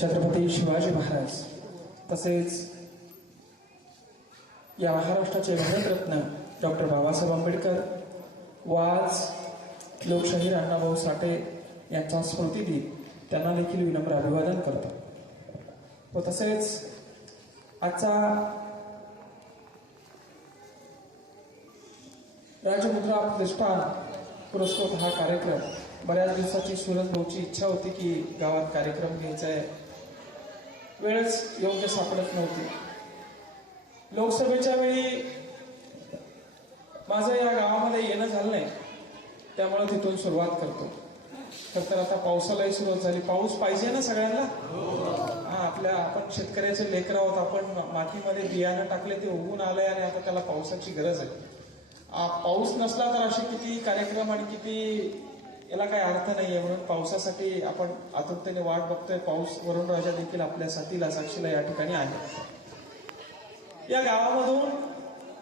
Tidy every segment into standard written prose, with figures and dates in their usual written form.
छत्रपती शिवाजी महाराज तसेच या महाराष्ट्राचे भारतरत्न डॉक्टर बाबासाहेब आंबेडकर व आज लोकशाहीर अण्णाभाऊ साठे यांचा स्मृती दिन त्यांना देखील विनम्र अभिवादन करतो व तसेच आजचा राजमुद्रा प्रतिष्ठान पुरस्कृत हा कार्यक्रम बऱ्याच दिवसाची सुरज भाऊची इच्छा होती की गावात कार्यक्रम घ्यायचा आहे, वेळच योग्य सापडत नव्हती। लोकसभेच्या वेळी माझं या गावामध्ये येणं झालं नाही, त्यामुळे तिथून सुरुवात करतो। तर आता पावसालाही सुरुवात झाली, पाऊस पाहिजे ना सगळ्यांना। आपण शेतकऱ्याचे लेकर आहोत, आपण मातीमध्ये बियाणं टाकले ते उगून आलंय आणि आता त्याला पावसाची गरज आहे। पाऊस नसला तर असे किती कार्यक्रम आणि किती याला काही अर्थ नाहीये, म्हणून पावसासाठी आपण आतुरतेने वाट बघतोय। पाऊस वरुण राजा देखील आपल्या साथीला साक्षीला या ठिकाणी आहे। या गावामधून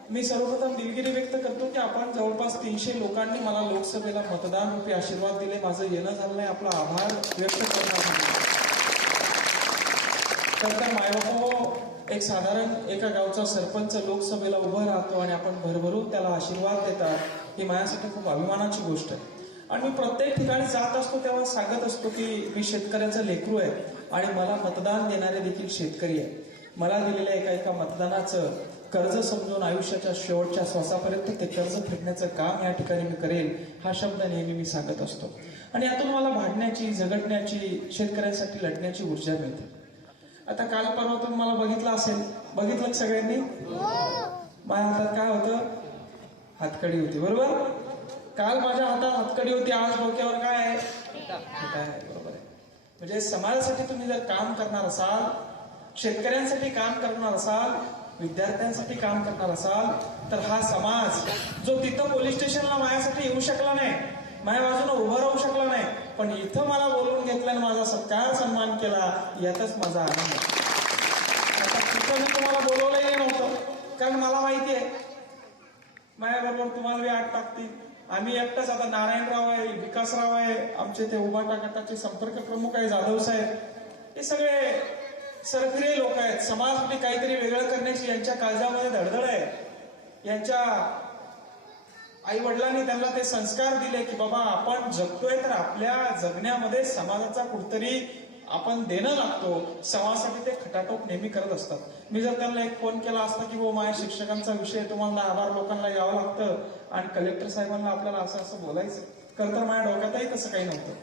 मी सर्वप्रथम दिलगिरी व्यक्त करतो की आपण जवळपास 300 लोकांनी मला लोकसभेला मतदान रूपी आशीर्वाद दिले। माझं येणं झालं नाही, आपला आभार व्यक्त करणार। तर मायबापो, एक साधारण एका गावचा सरपंच लोकसभेला उभं राहतो आणि आपण भरभरून त्याला आशीर्वाद देतात, ही माझ्यासाठी खूप अभिमानाची गोष्ट आहे। आणि मी प्रत्येक ठिकाणी जात असतो तेव्हा सांगत असतो की मी शेतकऱ्याचं लेकरू आहे आणि मला मतदान देणारे देखील शेतकरी आहे। मला दिलेल्या एका मतदानाचं कर्ज समजून आयुष्याच्या शेवटच्या श्वासापर्यंत ते कर्ज फेडण्याचं काम या ठिकाणी मी करेल, हा शब्द नेहमी मी सांगत असतो। आणि यातून मला भांडण्याची, झगडण्याची, शेतकऱ्यांसाठी लढण्याची ऊर्जा मिळते। आता काल परवा तुम्ही मला बघितलं असेल, बघितलं सगळ्यांनी? माझ्या हातात काय होतं? हातकडी होती, बरोबर? काल माझ्या हातात हातकडी होती, आज डोक्यावर काय आहे? बरोबर आहे। म्हणजे समाजासाठी तुम्ही जर काम करणार असाल, शेतकऱ्यांसाठी काम करणार असाल, विद्यार्थ्यांसाठी काम करणार असाल, तर हा समाज जो तिथं पोलीस स्टेशनला माझ्यासाठी येऊ शकला नाही, माझ्या बाजूने उभं राहू शकला नाही, पण इथं मला बोलवून घेतलं आणि माझा सत्कार सन्मान केला, यातच माझा आनंद आहे। आता तिथं मी तुम्हाला बोलवलंही नव्हतं, कारण मला माहिती आहे माझ्याबरोबर तुम्हाला बी आठ टाकतील। आम्ही एकटाच, आता नारायणराव आहे, विकासराव आहे, आमचे ते उभाटा गटाचे संपर्क प्रमुख आहे जाधव साहेब, हे सगळे सरफिरे लोक आहेत। समाजासाठी काहीतरी वेगळं करण्याची यांच्या काळजामध्ये धडधड आहे। यांच्या आई वडिलांनी त्यांना ते संस्कार दिले की बाबा आपण जगतोय तर आपल्या जगण्यामध्ये समाजाचा कुठतरी आपण देणं लागतो, समाजासाठी ते खटाटोप नेहमी करत असतात। मी जर त्यांना एक फोन केला असता की हो माझ्या शिक्षकांचा विषय, तुम्हाला आभार लोकांना यावं लागतं आणि कलेक्टर साहेबांना आपल्याला असं असं बोलायचं, तर माझ्या डोक्यातही तसं काही नव्हतं।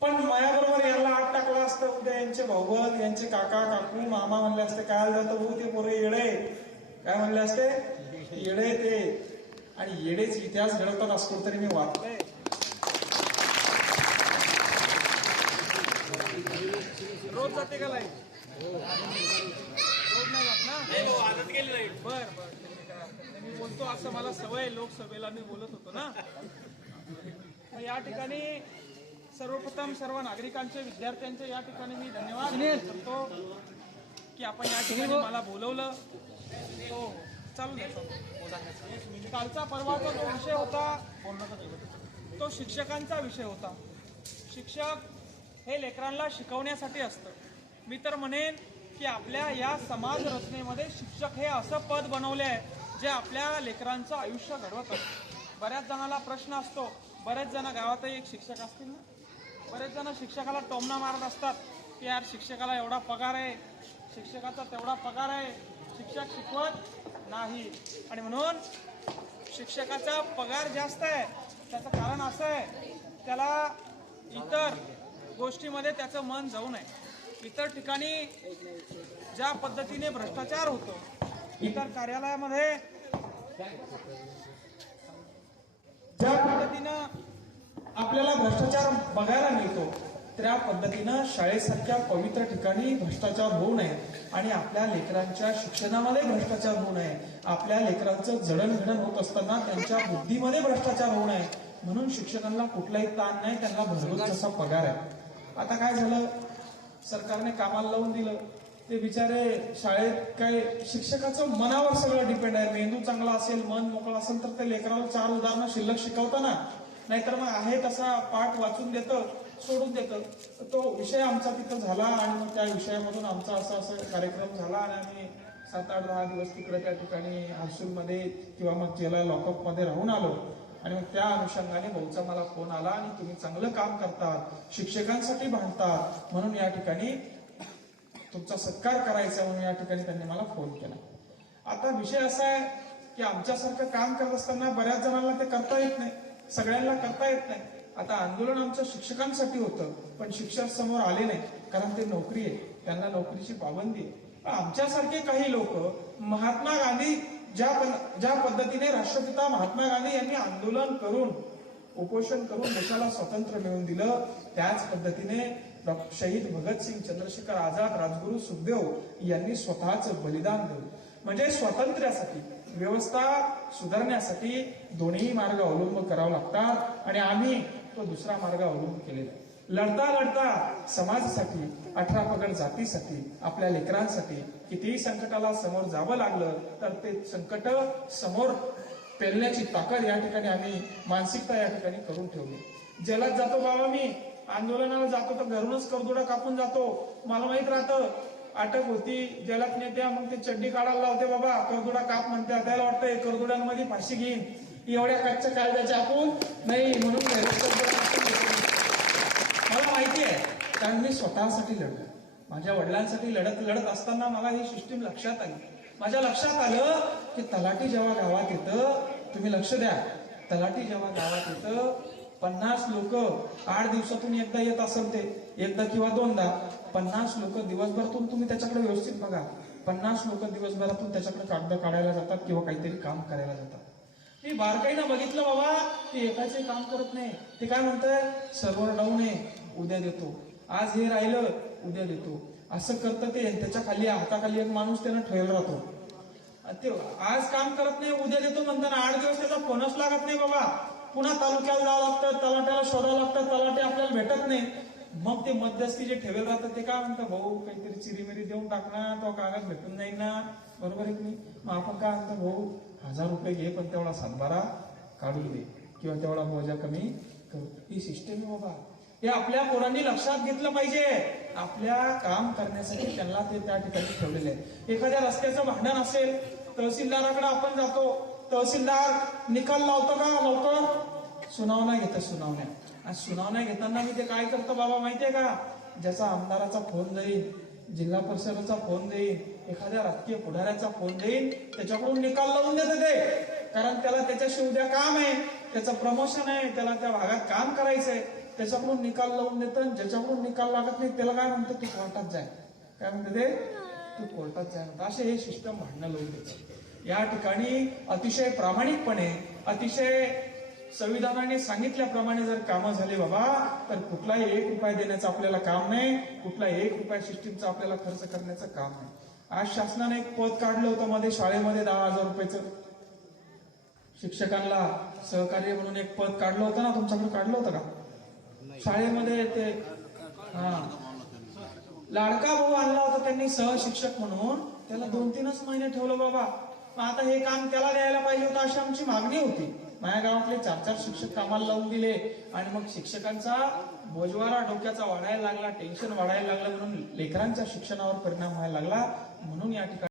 पण माझ्याबरोबर यांना आत टाकलं असतं, उद्या यांचे भाऊबंद, यांचे काका काकू मामा म्हणले असते काय जातं भाऊ ते पोरे येडे, काय म्हणले असते? येडे ते, आणि येडेच इतिहास घडवतात असतो तरी मी वाचलंय। रोज जाते का लाईट? रोज नाही जात ना, आदत केली लाईट। बर मी बोलतो असं मला सवय, लोकसभेला मी बोलत होतो ना। या ठिकाणी सर्वप्रथम सर्व नागरिकांचे, विद्यार्थ्यांचे या ठिकाणी मी धन्यवाद करतो की आपण या ठिकाणी मला बोलवलं। तो चालू नाही, कालचा परवाचा जो विषय होता तो शिक्षकांचा विषय होता। शिक्षक हे लेकरांना शिकवण्यासाठी असतं। मी तर म्हणेन की आपल्या या समाज रचनेमध्ये शिक्षक हे असं पद बनवले आहे जे आपल्या लेकरांचं आयुष्य घडवत असतं। बऱ्याच जणांना प्रश्न असतो, बरेच जण गावातही एक शिक्षक असतील ना, बरेच जण शिक्षकाला टोमणा मारत असतात की यार शिक्षकाला एवढा पगार आहे, शिक्षकाचा तेवढा पगार आहे, शिक्षक शिकवत नाही। आणि म्हणून शिक्षकाचा पगार जास्त आहे त्याचं कारण असं आहे, त्याला इतर गोष्टीमध्ये त्याचं मन जाऊ नये। इतर ठिकाणी ज्या पद्धतीने भ्रष्टाचार होतो, इतर कार्यालयामध्ये ज्या पद्धतीनं आपल्याला भ्रष्टाचार बघायला मिळतो, त्या पद्धतीनं शाळेसारख्या पवित्र ठिकाणी भ्रष्टाचार होऊ नये आणि आपल्या लेकरांच्या शिक्षणामध्ये भ्रष्टाचार होऊ नये, आपल्या लेकरांचं जडणघडण होत असताना त्यांच्या बुद्धीमध्ये भ्रष्टाचार होऊ नये, म्हणून शिक्षकांना कुठलाही ताण नाही, त्यांना भरभरून जसा पगार आहे। आता काय झालं, सरकारने कामाला लावून दिलं, ते बिचारे शाळेत काय शिक्षकाचं मनावर सगळं डिपेंड आहे। मेंदू चांगला असेल, मन मोकळं असेल तर ते लेकराला 4 उदाहरणं शिल्लक शिकवतं ना, नाहीतर मग आहे तसा पाठ वाचून देतं सोडून देतं. तो विषय आमचा तिथं झाला आणि मग त्या विषयामधून आमचा असा कार्यक्रम झाला आणि आम्ही 7-8-10 दिवस तिकडे त्या ठिकाणी हॉस्टेलमध्ये किंवा मग जेला लॉकअप मध्ये राहून आलो. आणि मग त्या अनुषंगाने भाऊचा मला फोन आला आणि तुम्ही चांगलं काम करतात, शिक्षकांसाठी भांडतात, म्हणून या ठिकाणी तुमचा सत्कार करायचा म्हणून या ठिकाणी त्यांनी मला फोन केला. आता विषय असा आहे की आमच्यासारखं काम करत असताना बऱ्याच जणांना ते करता येत नाही, सगळ्यांना करता येत नाही. आता आंदोलन आमच्या शिक्षकांसाठी होतं, पण शिक्षक समोर आले नाही कारण ते नोकरी आहे, त्यांना नोकरीची पाबंदी आहे. आमच्यासारखे काही लोक महात्मा गांधी ज्या पद्धतीने राष्ट्रपिता महात्मा गांधी यांनी आंदोलन करून उपोषण करून देशाला स्वातंत्र्य मिळवून दिलं, त्याच पद्धतीने शहीद भगतसिंग, चंद्रशेखर आझाद, राजगुरू सुखदेव यांनी स्वतःच बलिदान दिलं. म्हणजे स्वातंत्र्यासाठी, व्यवस्था सुधारण्यासाठी दोन्ही मार्ग अवलंब करावा लागतात आणि आम्ही तो दुसरा मार्ग अवलंब केलेला आहे. लढता लढता समाजासाठी, 18 पगड जातीसाठी, आपल्या लेकरांसाठी कितीही संकटाला समोर जावं लागलं तर ते संकट समोर पेलण्याची ताकद या ठिकाणी आम्ही, मानसिकता या ठिकाणी करून ठेवली. जेलात जातो बाबा, मी आंदोलनाला जातो तर घरूनच करदुडा कापून जातो. मला माहित राहतं अटक होती, जेलात नेत्या, मग ते चड्डी काढायला लावते, बाबा करदुडा काप म्हणते. त्याला वाटतंय करदुड्यांमध्ये फाशी घेईन, एवढ्या कच्च्या कायद्याच्या आपण नाही, म्हणून मला माहिती आहे, कारण मी स्वतःसाठी लढलो. माझ्या वडिलांसाठी लढत असताना मला ही सिस्टीम लक्षात आली. माझ्या लक्षात आलं की तलाठी जेव्हा गावात येतं, तुम्ही लक्ष द्या, तलाठी जेव्हा गावात येतं 50 लोक 8 दिवसातून एकदा येत असेल, ते एकदा किंवा दोनदा, 50 लोक दिवसभरातून तुम्ही त्याच्याकडे व्यवस्थित बघा, 50 लोक दिवसभरातून त्याच्याकडे कागद काढायला जातात किंवा काहीतरी काम करायला जातात. मी बारकाईनं बघितलं बाबा, ते एकाचे काम करत नाही. ते काय म्हणताय, सर्व्हर डाऊन आहे, उद्या देतो, आज हे राहिलं उद्या देतो, असं करतं ते. त्याच्या खाली, हाताखाली एक माणूस त्यानं ठेवला राहतो. ते आज काम करत नाही, उद्या देतो म्हणताना 8 दिवस त्याचा फोनच लागत नाही बाबा. पुन्हा तालुक्याला जावं लागतं, तलाट्याला शोधावं लागतं, तलाटे आपल्याला भेटत नाही. मग ते मध्यस्थी जे ठेवेल राहतं ते काय म्हणतं, भाऊ काहीतरी चिरीमिरी देऊन टाकणार, तो कागद भेटून जाईल ना, बरोबर आहे की नाही. मग आपण काय म्हणतो, भाऊ 1000 रुपये घे, पण तेवढा 7-12 काढून दे किंवा तेवढा बोजा कमी करू. ही सिस्टम आहे बाबा. हे आपल्या पोरांनी लक्षात घेतलं पाहिजे. आपल्या काम करण्यासाठी त्यांना ते त्या ठिकाणी ठेवलेले आहे. एखाद्या रस्त्याचं भांडण असेल, तहसीलदाराकडे आपण जातो, तहसीलदार निकाल लावतो का लवकर, सुनावण्या घेतं, सुनावण्या. आणि सुनावण्या घेताना मी ते काय करतो बाबा माहितीये का, ज्याचा आमदाराचा फोन जाईल, जिल्हा परिषदेचा फोन जाईल, एखाद्या राजकीय पुढाऱ्याचा फोन जाईल, त्याच्याकडून निकाल लावून देते ते. कारण त्याला त्याच्याशी उद्या काम आहे, त्याचं प्रमोशन आहे, त्याला त्या भागात काम करायचंय, त्याच्याकडून निकाल लावून देतं. ज्याच्याकडून निकाल लागत नाही त्याला काय म्हणतं, तू कोर्टात जाय. काय म्हणते ते, तू कोर्टात जाय म्हणतात. असे हे सिस्टम भांडणं लावून देतं. या ठिकाणी अतिशय प्रामाणिकपणे, अतिशय संविधानाने सांगितल्याप्रमाणे जर कामं झाली बाबा, तर कुठलाही 1 रुपया देण्याचं आपल्याला काम नाही, कुठलाही 1 रुपया सिस्टीमचा आपल्याला खर्च करण्याचं काम नाही. आज शासनाने एक पद काढलं होतं मध्ये शाळेमध्ये 10,000 रुपयाचं, शिक्षकांना सहकार्य म्हणून एक पद काढलं होतं ना, तुमच्याकडे काढलं होतं का शाळेमध्ये? ते लाडका भाऊ आणला होता त्यांनी सहशिक्षक म्हणून, त्याला 2-3च महिने ठेवलं बाबा. आता हे काम त्याला द्यायला पाहिजे होतं अशी आमची मागणी होती. माझ्या गावातले 4-4 शिक्षक कामाला लावून दिले आणि मग शिक्षकांचा बोजवारा डोक्याचा वाढायला लागला, टेन्शन वाढायला लागलं, म्हणून लेकरांच्या शिक्षणावर परिणाम व्हायला लागला. म्हणून या ठिकाणी